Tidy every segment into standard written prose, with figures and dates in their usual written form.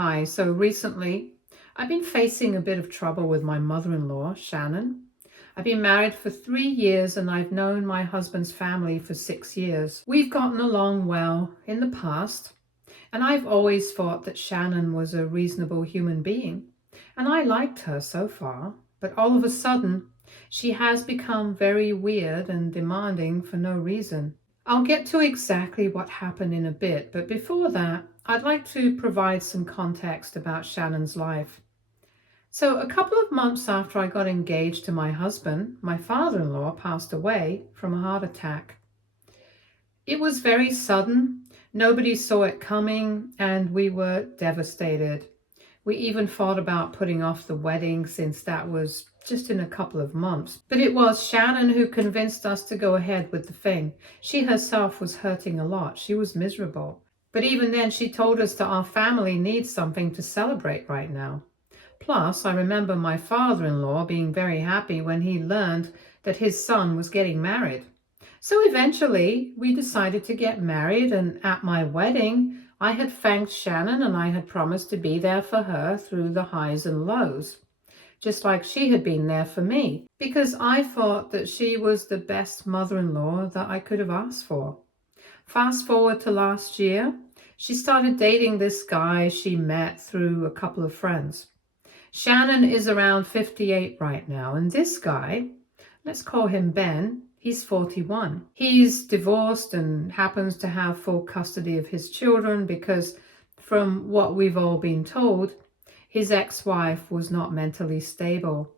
Hi, so recently I've been facing a bit of trouble with my mother-in-law, Shannon. I've been married for 3 years and I've known my husband's family for 6 years. We've gotten along well in the past, and I've always thought that Shannon was a reasonable human being, and I liked her so far. But all of a sudden, she has become very weird and demanding for no reason. I'll get to exactly what happened in a bit, but before that, I'd like to provide some context about Shannon's life. So, a couple of months after I got engaged to my husband, my father-in-law passed away from a heart attack. It was very sudden, nobody saw it coming, and we were devastated. We even thought about putting off the wedding since that was just in a couple of months. But it was Shannon who convinced us to go ahead with the thing. She herself was hurting a lot. She was miserable. But even then, she told us that our family needs something to celebrate right now. Plus, I remember my father-in-law being very happy when he learned that his son was getting married. So eventually, we decided to get married, and at my wedding, I had thanked Shannon and I had promised to be there for her through the highs and lows, just like she had been there for me, because I thought that she was the best mother-in-law that I could have asked for. Fast forward to last year, she started dating this guy she met through a couple of friends. Shannon is around 58 right now, and this guy, let's call him Ben, he's 41. He's divorced and happens to have full custody of his children because, from what we've all been told, his ex-wife was not mentally stable.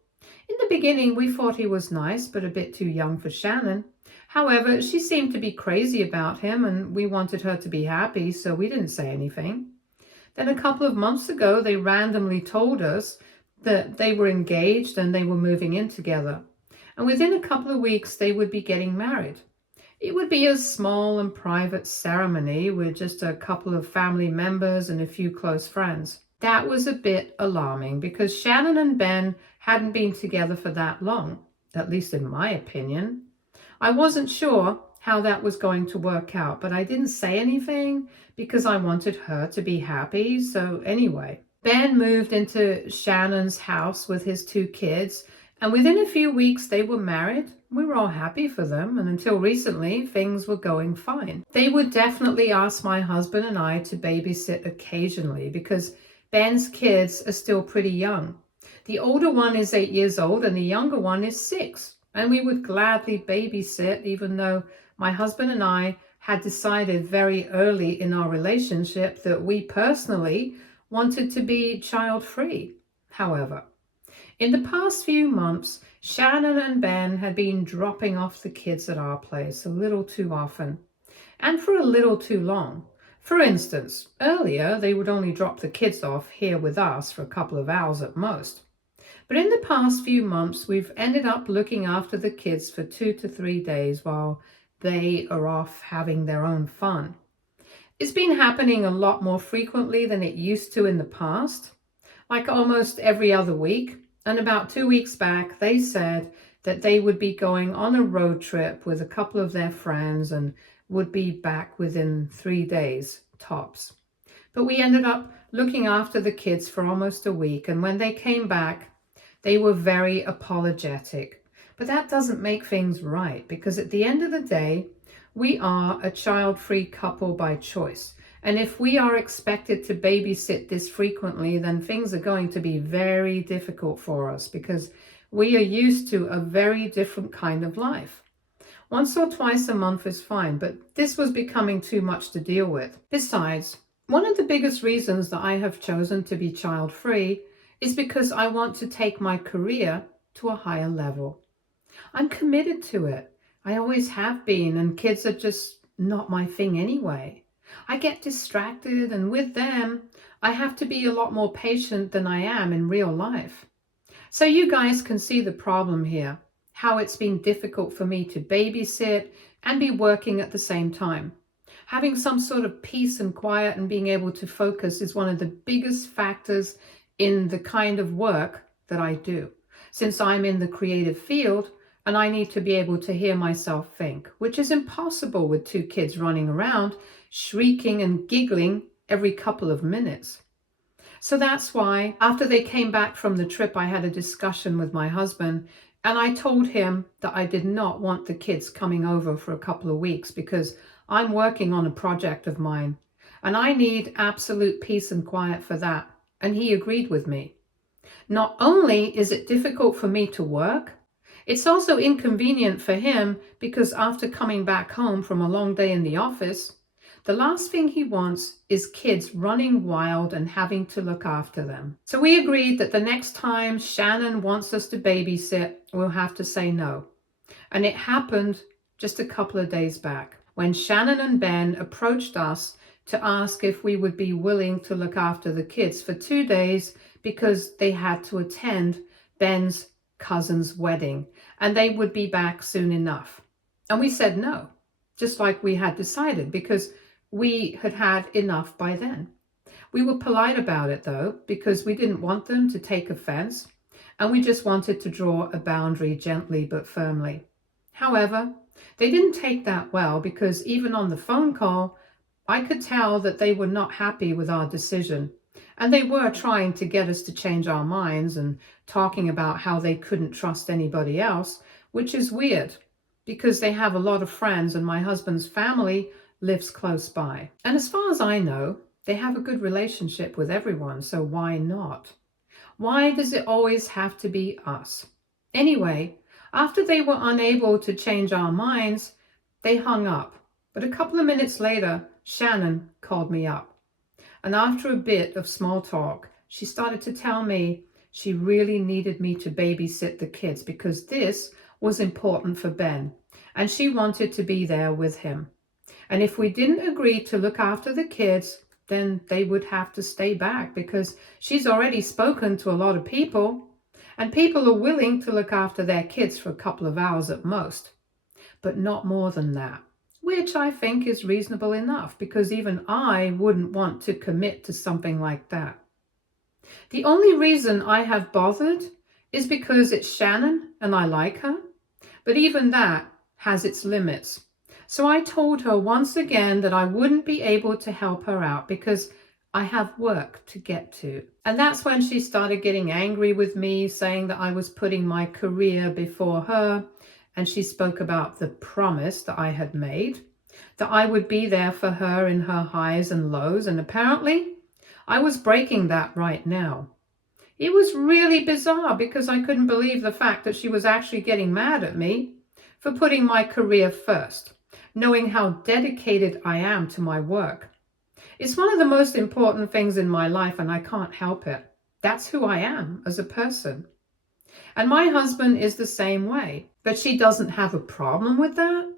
In the beginning, we thought he was nice, but a bit too young for Shannon. However, she seemed to be crazy about him, and we wanted her to be happy, so we didn't say anything. Then a couple of months ago, they randomly told us that they were engaged and they were moving in together. And within a couple of weeks, they would be getting married. It would be a small and private ceremony with just a couple of family members and a few close friends. That was a bit alarming because Shannon and Ben hadn't been together for that long, at least in my opinion. I wasn't sure how that was going to work out, but I didn't say anything because I wanted her to be happy. So anyway, Ben moved into Shannon's house with his two kids, and within a few weeks they were married. We were all happy for them, and until recently things were going fine. They would definitely ask my husband and I to babysit occasionally because Ben's kids are still pretty young. The older one is 8 years old and the younger one is 6. And we would gladly babysit, even though my husband and I had decided very early in our relationship that we personally wanted to be child-free. However, in the past few months, Shannon and Ben had been dropping off the kids at our place a little too often, and for a little too long. For instance, earlier they would only drop the kids off here with us for a couple of hours at most. But in the past few months, we've ended up looking after the kids for 2 to 3 days while they are off having their own fun. It's been happening a lot more frequently than it used to in the past, like almost every other week. And about 2 weeks back, they said that they would be going on a road trip with a couple of their friends and would be back within 3 days, tops. But we ended up looking after the kids for almost a week, and when they came back, they were very apologetic. But that doesn't make things right, because at the end of the day, we are a child-free couple by choice. And if we are expected to babysit this frequently, then things are going to be very difficult for us because we are used to a very different kind of life. Once or twice a month is fine, but this was becoming too much to deal with. Besides, one of the biggest reasons that I have chosen to be child-free is because I want to take my career to a higher level. I'm committed to it. I always have been, and kids are just not my thing anyway. I get distracted, and with them, I have to be a lot more patient than I am in real life. So you guys can see the problem here, how it's been difficult for me to babysit and be working at the same time. Having some sort of peace and quiet and being able to focus is one of the biggest factors in the kind of work that I do, since I'm in the creative field and I need to be able to hear myself think, which is impossible with 2 kids running around, shrieking and giggling every couple of minutes. So that's why after they came back from the trip, I had a discussion with my husband and I told him that I did not want the kids coming over for a couple of weeks because I'm working on a project of mine and I need absolute peace and quiet for that. And he agreed with me. Not only is it difficult for me to work, it's also inconvenient for him because after coming back home from a long day in the office, the last thing he wants is kids running wild and having to look after them. So we agreed that the next time Shannon wants us to babysit, we'll have to say no. And it happened just a couple of days back when Shannon and Ben approached us to ask if we would be willing to look after the kids for 2 days because they had to attend Ben's cousin's wedding and they would be back soon enough. And we said no, just like we had decided because we had had enough by then. We were polite about it though, because we didn't want them to take offense and we just wanted to draw a boundary gently but firmly. However, they didn't take that well because even on the phone call, I could tell that they were not happy with our decision. And they were trying to get us to change our minds and talking about how they couldn't trust anybody else, which is weird because they have a lot of friends and my husband's family lives close by. And as far as I know, they have a good relationship with everyone, so why not? Why does it always have to be us? Anyway, after they were unable to change our minds, they hung up. But a couple of minutes later, Shannon called me up. And after a bit of small talk, she started to tell me she really needed me to babysit the kids because this was important for Ben, and she wanted to be there with him. And if we didn't agree to look after the kids, then they would have to stay back because she's already spoken to a lot of people and people are willing to look after their kids for a couple of hours at most, but not more than that, which I think is reasonable enough because even I wouldn't want to commit to something like that. The only reason I have bothered is because it's Shannon and I like her, but even that has its limits. So I told her once again that I wouldn't be able to help her out because I have work to get to. And that's when she started getting angry with me, saying that I was putting my career before her. And she spoke about the promise that I had made, that I would be there for her in her highs and lows. And apparently I was breaking that right now. It was really bizarre because I couldn't believe the fact that she was actually getting mad at me for putting my career first, knowing how dedicated I am to my work. It's one of the most important things in my life and I can't help it. That's who I am as a person. And my husband is the same way, but she doesn't have a problem with that.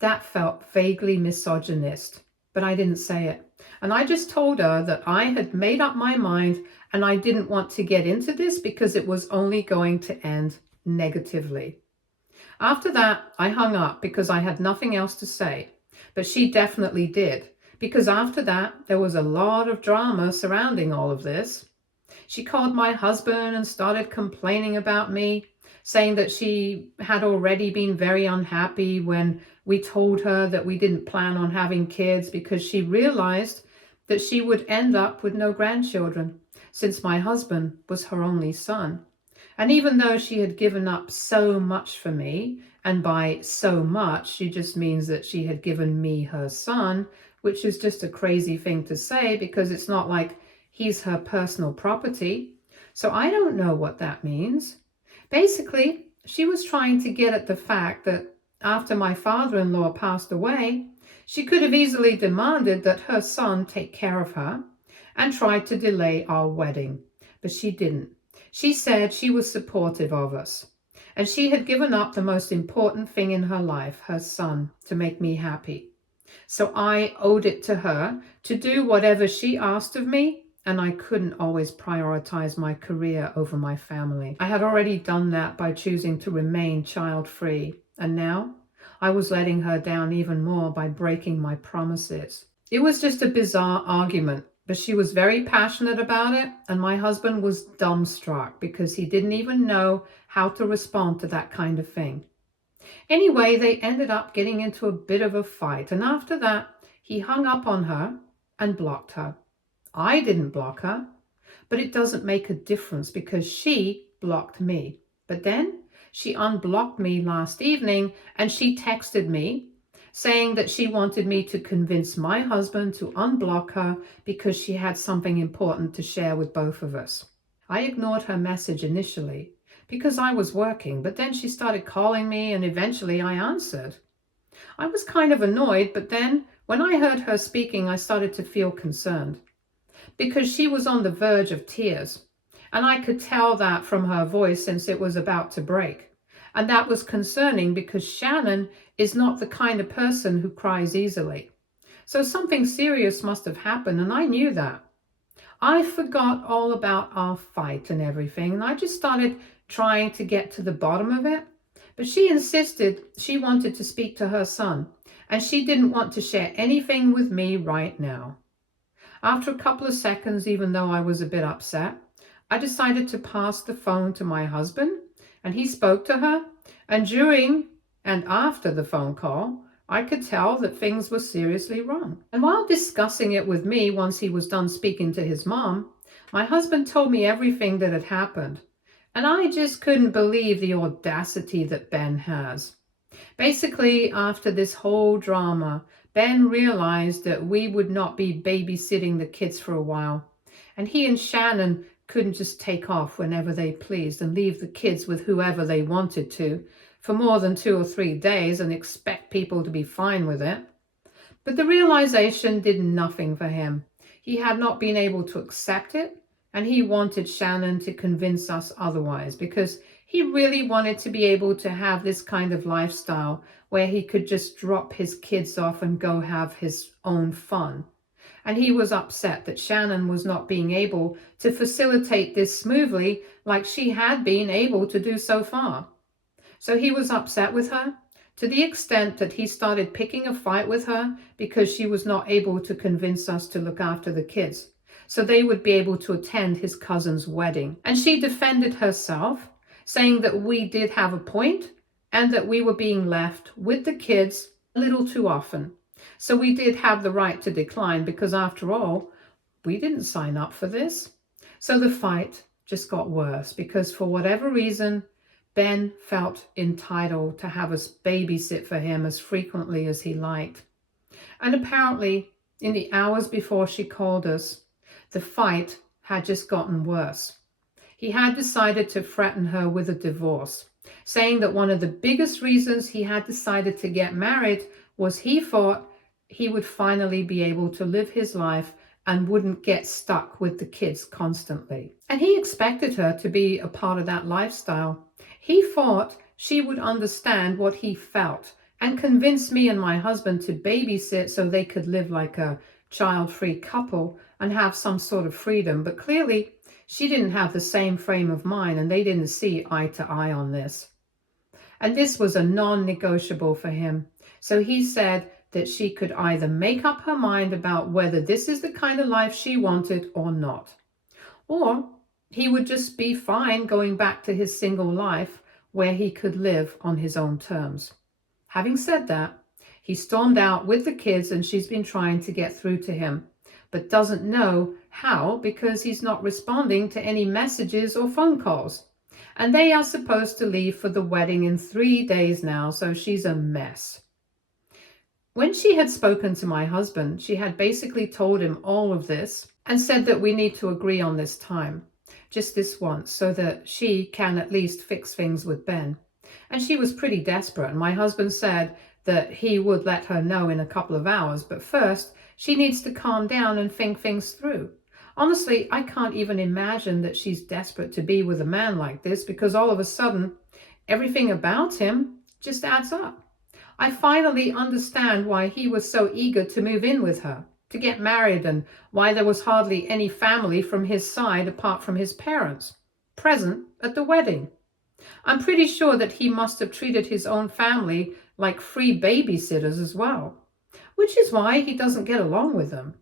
That felt vaguely misogynist, but I didn't say it. And I just told her that I had made up my mind and I didn't want to get into this because it was only going to end negatively. After that, I hung up because I had nothing else to say, but she definitely did, because after that, there was a lot of drama surrounding all of this. She called my husband and started complaining about me, saying that she had already been very unhappy when we told her that we didn't plan on having kids because she realized that she would end up with no grandchildren since my husband was her only son. And even though she had given up so much for me, and by so much, she just means that she had given me her son, which is just a crazy thing to say because it's not like he's her personal property. So I don't know what that means. Basically, she was trying to get at the fact that after my father-in-law passed away, she could have easily demanded that her son take care of her and tried to delay our wedding, but she didn't. She said she was supportive of us, and she had given up the most important thing in her life, her son, to make me happy. So I owed it to her to do whatever she asked of me, and I couldn't always prioritize my career over my family. I had already done that by choosing to remain child-free, and now I was letting her down even more by breaking my promises. It was just a bizarre argument, but she was very passionate about it, and my husband was dumbstruck because he didn't even know how to respond to that kind of thing. Anyway, they ended up getting into a bit of a fight, and after that, he hung up on her and blocked her. I didn't block her, but it doesn't make a difference because she blocked me. But then she unblocked me last evening and she texted me saying that she wanted me to convince my husband to unblock her because she had something important to share with both of us. I ignored her message initially because I was working, but then she started calling me and eventually I answered. I was kind of annoyed, but then when I heard her speaking, I started to feel concerned because she was on the verge of tears. And I could tell that from her voice since it was about to break. And that was concerning because Shannon is not the kind of person who cries easily. So something serious must have happened, and I knew that. I forgot all about our fight and everything, and I just started trying to get to the bottom of it. But she insisted she wanted to speak to her son, and she didn't want to share anything with me right now. After a couple of seconds, even though I was a bit upset, I decided to pass the phone to my husband, and he spoke to her. And during and after the phone call, I could tell that things were seriously wrong. And while discussing it with me once he was done speaking to his mom, my husband told me everything that had happened. And I just couldn't believe the audacity that Ben has. Basically, after this whole drama, Ben realized that we would not be babysitting the kids for a while. And he and Shannon couldn't just take off whenever they pleased and leave the kids with whoever they wanted to for more than 2 or 3 days and expect people to be fine with it. But the realization did nothing for him. He had not been able to accept it, and he wanted Shannon to convince us otherwise because he really wanted to be able to have this kind of lifestyle where he could just drop his kids off and go have his own fun. And he was upset that Shannon was not being able to facilitate this smoothly like she had been able to do so far. So he was upset with her to the extent that he started picking a fight with her because she was not able to convince us to look after the kids so they would be able to attend his cousin's wedding. And she defended herself, saying that we did have a point and that we were being left with the kids a little too often. So we did have the right to decline because after all, we didn't sign up for this. So the fight just got worse because for whatever reason, Ben felt entitled to have us babysit for him as frequently as he liked. And apparently, in the hours before she called us, the fight had just gotten worse. He had decided to threaten her with a divorce, saying that one of the biggest reasons he had decided to get married was he thought he would finally be able to live his life and wouldn't get stuck with the kids constantly. And he expected her to be a part of that lifestyle. He thought she would understand what he felt and convince me and my husband to babysit so they could live like a child-free couple and have some sort of freedom. But clearly, she didn't have the same frame of mind and they didn't see eye to eye on this. And this was a non-negotiable for him. So he said that she could either make up her mind about whether this is the kind of life she wanted or not. Or he would just be fine going back to his single life where he could live on his own terms. Having said that, he stormed out with the kids and she's been trying to get through to him, but doesn't know how because he's not responding to any messages or phone calls. And they are supposed to leave for the wedding in 3 days now, so she's a mess. When she had spoken to my husband, she had basically told him all of this and said that we need to agree on this time, just this once, so that she can at least fix things with Ben. And she was pretty desperate, and my husband said that he would let her know in a couple of hours, but first she needs to calm down and think things through. Honestly, I can't even imagine that she's desperate to be with a man like this because all of a sudden, everything about him just adds up. I finally understand why he was so eager to move in with her, to get married, and why there was hardly any family from his side apart from his parents present at the wedding. I'm pretty sure that he must have treated his own family like free babysitters as well, which is why he doesn't get along with them.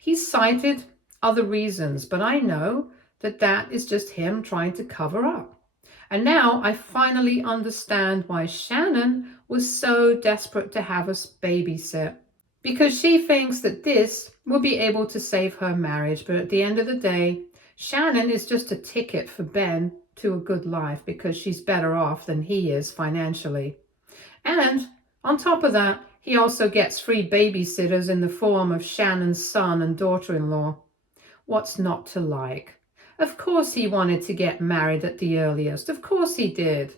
He cited other reasons, but I know that that is just him trying to cover up. And now I finally understand why Shannon was so desperate to have us babysit. Because she thinks that this will be able to save her marriage, but at the end of the day, Shannon is just a ticket for Ben to a good life because she's better off than he is financially. And on top of that, he also gets free babysitters in the form of Shannon's son and daughter-in-law. What's not to like? Of course he wanted to get married at the earliest. Of course he did.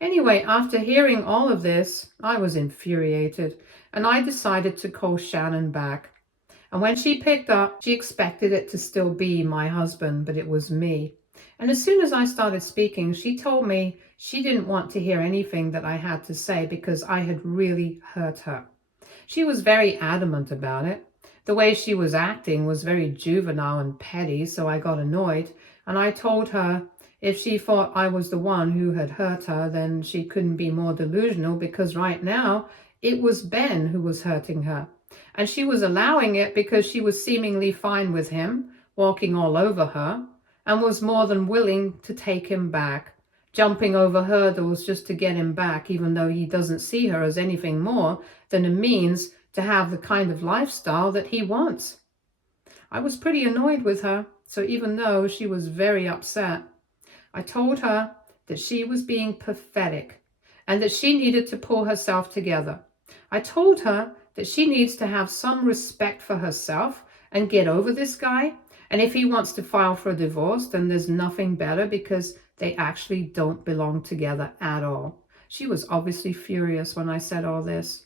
Anyway, after hearing all of this, I was infuriated, and I decided to call Shannon back. And when she picked up, she expected it to still be my husband, but it was me. And as soon as I started speaking, she told me she didn't want to hear anything that I had to say because I had really hurt her. She was very adamant about it. The way she was acting was very juvenile and petty, so I got annoyed, and I told her if she thought I was the one who had hurt her, then she couldn't be more delusional because right now it was Ben who was hurting her. And she was allowing it because she was seemingly fine with him, walking all over her, and was more than willing to take him back, jumping over hurdles just to get him back, even though he doesn't see her as anything more than a means to have the kind of lifestyle that he wants. I was pretty annoyed with her, so even though she was very upset, I told her that she was being pathetic and that she needed to pull herself together. I told her that she needs to have some respect for herself and get over this guy. And if he wants to file for a divorce, then there's nothing better because they actually don't belong together at all. She was obviously furious when I said all this.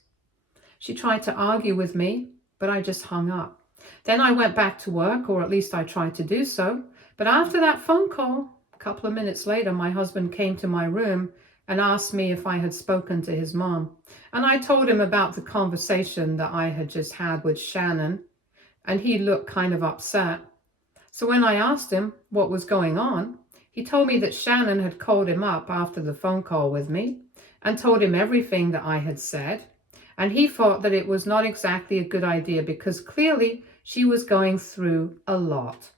She tried to argue with me, but I just hung up. Then I went back to work, or at least I tried to do so. But after that phone call, a couple of minutes later, my husband came to my room and asked me if I had spoken to his mom. And I told him about the conversation that I had just had with Shannon, and he looked kind of upset. So when I asked him what was going on, he told me that Shannon had called him up after the phone call with me and told him everything that I had said. And he thought that it was not exactly a good idea because clearly she was going through a lot.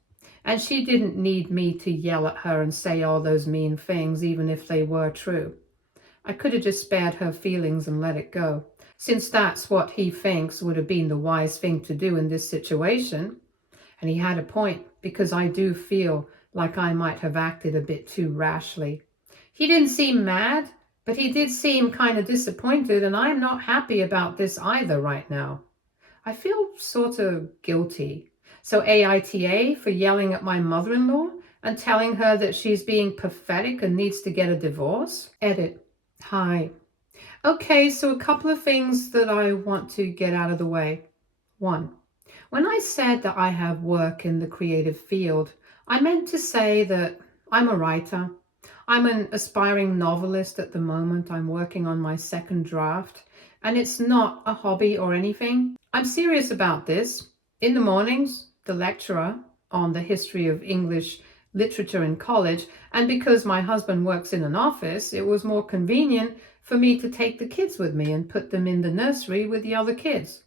And she didn't need me to yell at her and say all those mean things, even if they were true. I could have just spared her feelings and let it go, since that's what he thinks would have been the wise thing to do in this situation. And he had a point, because I do feel like I might have acted a bit too rashly. He didn't seem mad, but he did seem kind of disappointed, and I'm not happy about this either right now. I feel sort of guilty. So AITA for yelling at my mother-in-law and telling her that she's being pathetic and needs to get a divorce? Edit. Hi. Okay, so a couple of things that I want to get out of the way. 1. When I said that I have work in the creative field, I meant to say that I'm a writer. I'm an aspiring novelist at the moment. I'm working on my second draft, and it's not a hobby or anything. I'm serious about this. In the mornings, the lecturer on the history of English literature in college, and because my husband works in an office, it was more convenient for me to take the kids with me and put them in the nursery with the other kids,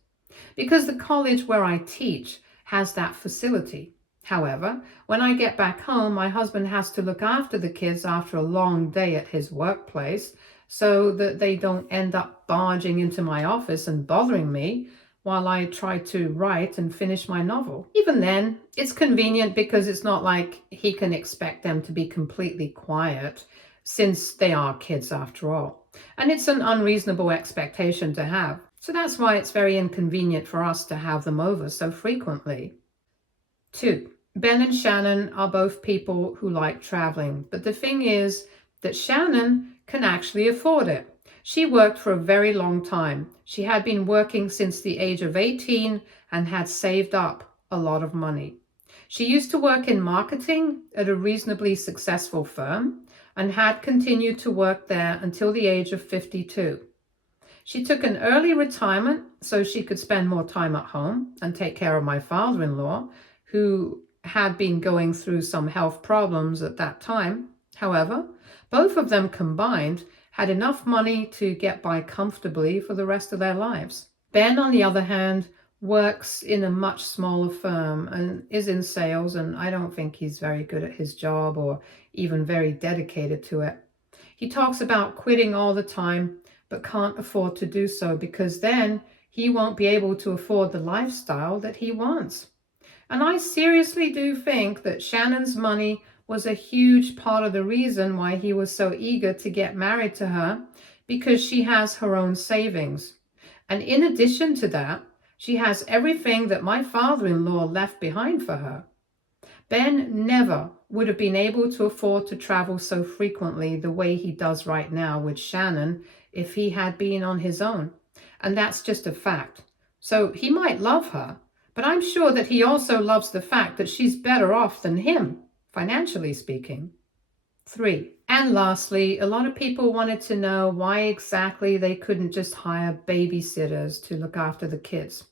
because the college where I teach has that facility. However, when I get back home, my husband has to look after the kids after a long day at his workplace so that they don't end up barging into my office and bothering me while I try to write and finish my novel. Even then, it's convenient because it's not like he can expect them to be completely quiet, since they are kids after all. And it's an unreasonable expectation to have. So that's why it's very inconvenient for us to have them over so frequently. 2. Ben and Shannon are both people who like traveling, but the thing is that Shannon can actually afford it. She worked for a very long time. She had been working since the age of 18 and had saved up a lot of money. She used to work in marketing at a reasonably successful firm and had continued to work there until the age of 52. She took an early retirement so she could spend more time at home and take care of my father-in-law, who had been going through some health problems at that time. However, both of them combined had enough money to get by comfortably for the rest of their lives. Ben, on the other hand, works in a much smaller firm and is in sales, and I don't think he's very good at his job or even very dedicated to it. He talks about quitting all the time, but can't afford to do so because then he won't be able to afford the lifestyle that he wants. And I seriously do think that Shannon's money was a huge part of the reason why he was so eager to get married to her, because she has her own savings. And in addition to that, she has everything that my father-in-law left behind for her. Ben never would have been able to afford to travel so frequently the way he does right now with Shannon if he had been on his own. And that's just a fact. So he might love her, but I'm sure that he also loves the fact that she's better off than him, financially speaking. 3. And lastly, a lot of people wanted to know why exactly they couldn't just hire babysitters to look after the kids.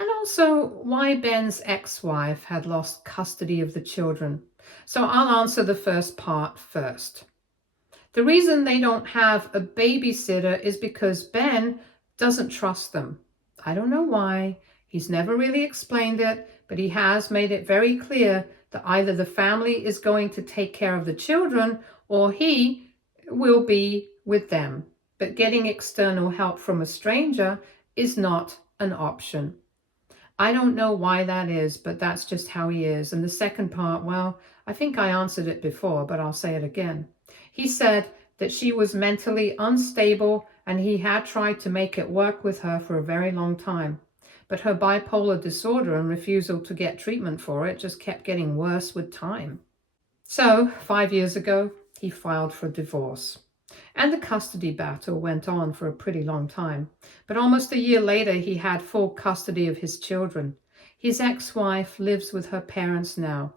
And also why Ben's ex-wife had lost custody of the children. So I'll answer the first part first. The reason they don't have a babysitter is because Ben doesn't trust them. I don't know why. He's never really explained it, but he has made it very clear that either the family is going to take care of the children or he will be with them. But getting external help from a stranger is not an option. I don't know why that is, but that's just how he is. And the second part, well, I think I answered it before, but I'll say it again. He said that she was mentally unstable and he had tried to make it work with her for a very long time. But her bipolar disorder and refusal to get treatment for it just kept getting worse with time. So 5 years ago, he filed for divorce. And the custody battle went on for a pretty long time. But almost a year later, he had full custody of his children. His ex-wife lives with her parents now.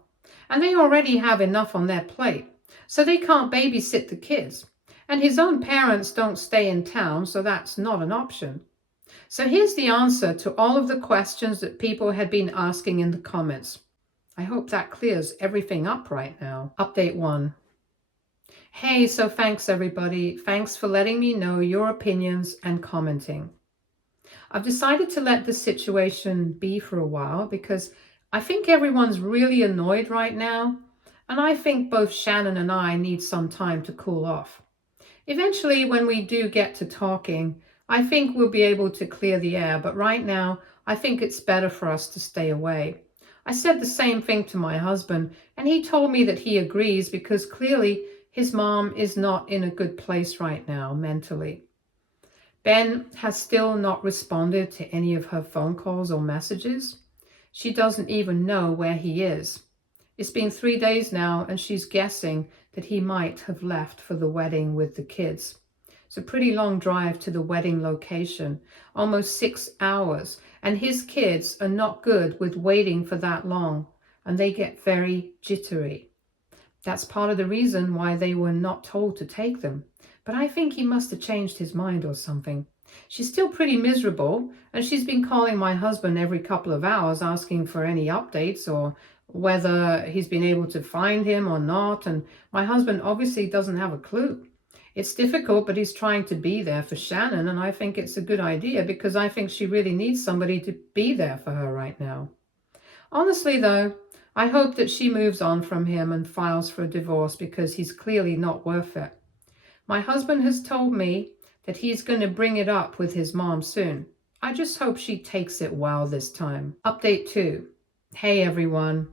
And they already have enough on their plate, so they can't babysit the kids. And his own parents don't stay in town, so that's not an option. So here's the answer to all of the questions that people had been asking in the comments. I hope that clears everything up right now. Update 1. Hey, so thanks everybody. Thanks for letting me know your opinions and commenting. I've decided to let the situation be for a while because I think everyone's really annoyed right now, and I think both Shannon and I need some time to cool off. Eventually, when we do get to talking, I think we'll be able to clear the air, but right now, I think it's better for us to stay away. I said the same thing to my husband, and he told me that he agrees because clearly his mom is not in a good place right now mentally. Ben has still not responded to any of her phone calls or messages. She doesn't even know where he is. It's been 3 days now, and she's guessing that he might have left for the wedding with the kids. It's a pretty long drive to the wedding location, almost 6 hours, and his kids are not good with waiting for that long, and they get very jittery. That's part of the reason why they were not told to take them. But I think he must have changed his mind or something. She's still pretty miserable, and she's been calling my husband every couple of hours asking for any updates or whether he's been able to find him or not, and my husband obviously doesn't have a clue. It's difficult, but he's trying to be there for Shannon, and I think it's a good idea because I think she really needs somebody to be there for her right now. Honestly, though, I hope that she moves on from him and files for a divorce because he's clearly not worth it. My husband has told me that he's going to bring it up with his mom soon. I just hope she takes it well this time. Update 2. Hey everyone.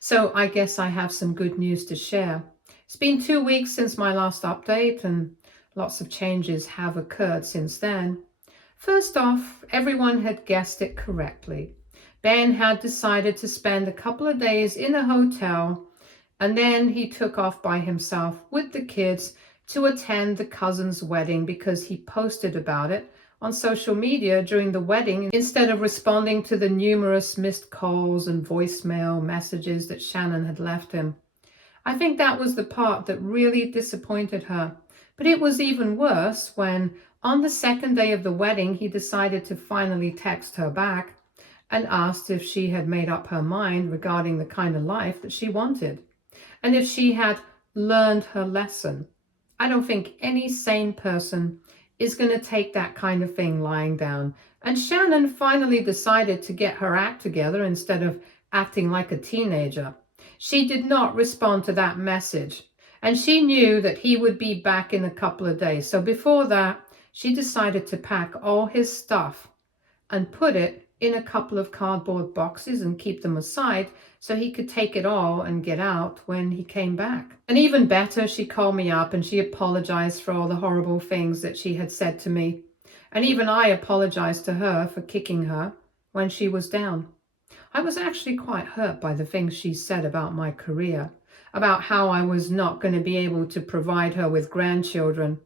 So I guess I have some good news to share. It's been 2 weeks since my last update and lots of changes have occurred since then. First off, everyone had guessed it correctly. Ben had decided to spend a couple of days in a hotel, and then he took off by himself with the kids to attend the cousin's wedding because he posted about it on social media during the wedding instead of responding to the numerous missed calls and voicemail messages that Shannon had left him. I think that was the part that really disappointed her. But it was even worse when, on the second day of the wedding, he decided to finally text her back and asked if she had made up her mind regarding the kind of life that she wanted, and if she had learned her lesson. I don't think any sane person is going to take that kind of thing lying down. And Shannon finally decided to get her act together instead of acting like a teenager. She did not respond to that message, and she knew that he would be back in a couple of days. So before that, she decided to pack all his stuff and put it in a couple of cardboard boxes and keep them aside so he could take it all and get out when he came back. And even better, she called me up and she apologized for all the horrible things that she had said to me. And even I apologized to her for kicking her when she was down. I was actually quite hurt by the things she said about my career, about how I was not going to be able to provide her with grandchildren.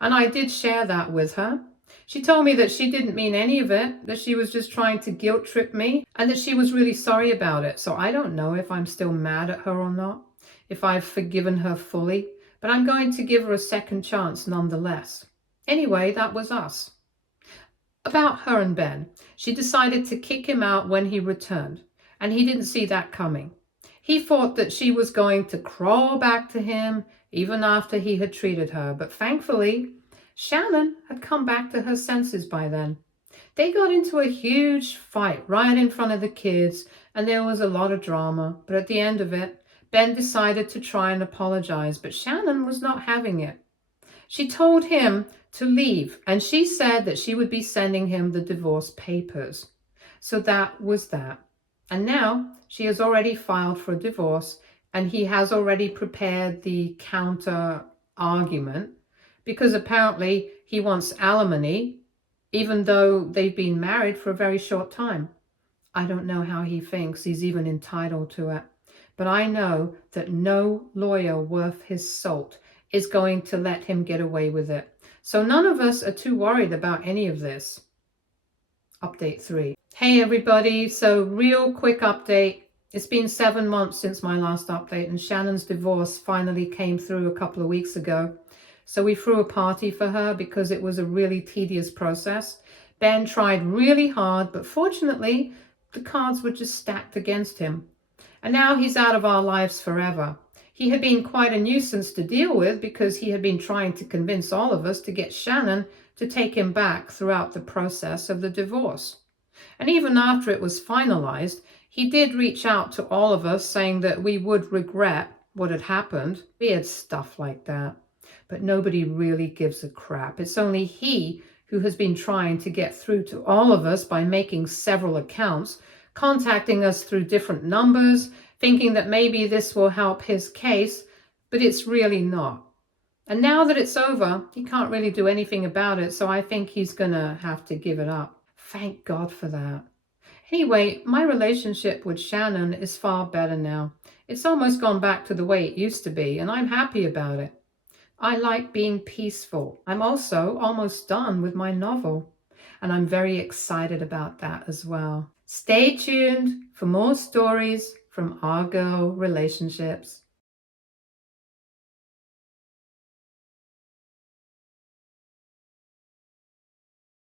And I did share that with her. She told me that she didn't mean any of it, that she was just trying to guilt trip me, and that she was really sorry about it. So I don't know if I'm still mad at her or not, if I've forgiven her fully, but I'm going to give her a second chance nonetheless. Anyway, that was us. About her and Ben, she decided to kick him out when he returned, and he didn't see that coming. He thought that she was going to crawl back to him even after he had treated her, but thankfully, Shannon had come back to her senses by then. They got into a huge fight right in front of the kids, and there was a lot of drama, but at the end of it, Ben decided to try and apologize, but Shannon was not having it. She told him to leave, and she said that she would be sending him the divorce papers. So that was that. And now she has already filed for a divorce, and he has already prepared the counter argument because apparently he wants alimony, even though they've been married for a very short time. I don't know how he thinks he's even entitled to it, but I know that no lawyer worth his salt is going to let him get away with it. So none of us are too worried about any of this. Update 3. Hey everybody, so real quick update. It's been 7 months since my last update, and Shannon's divorce finally came through a couple of weeks ago. So we threw a party for her because it was a really tedious process. Ben tried really hard, but fortunately, the cards were just stacked against him. And now he's out of our lives forever. He had been quite a nuisance to deal with because he had been trying to convince all of us to get Shannon to take him back throughout the process of the divorce. And even after it was finalized, he did reach out to all of us saying that we would regret what had happened. Weird stuff like that. But nobody really gives a crap. It's only he who has been trying to get through to all of us by making several accounts, contacting us through different numbers, thinking that maybe this will help his case, but it's really not. And now that it's over, he can't really do anything about it, so I think he's gonna have to give it up. Thank God for that. Anyway, my relationship with Shannon is far better now. It's almost gone back to the way it used to be, and I'm happy about it. I like being peaceful. I'm also almost done with my novel, and I'm very excited about that as well. Stay tuned for more stories from our girl relationships.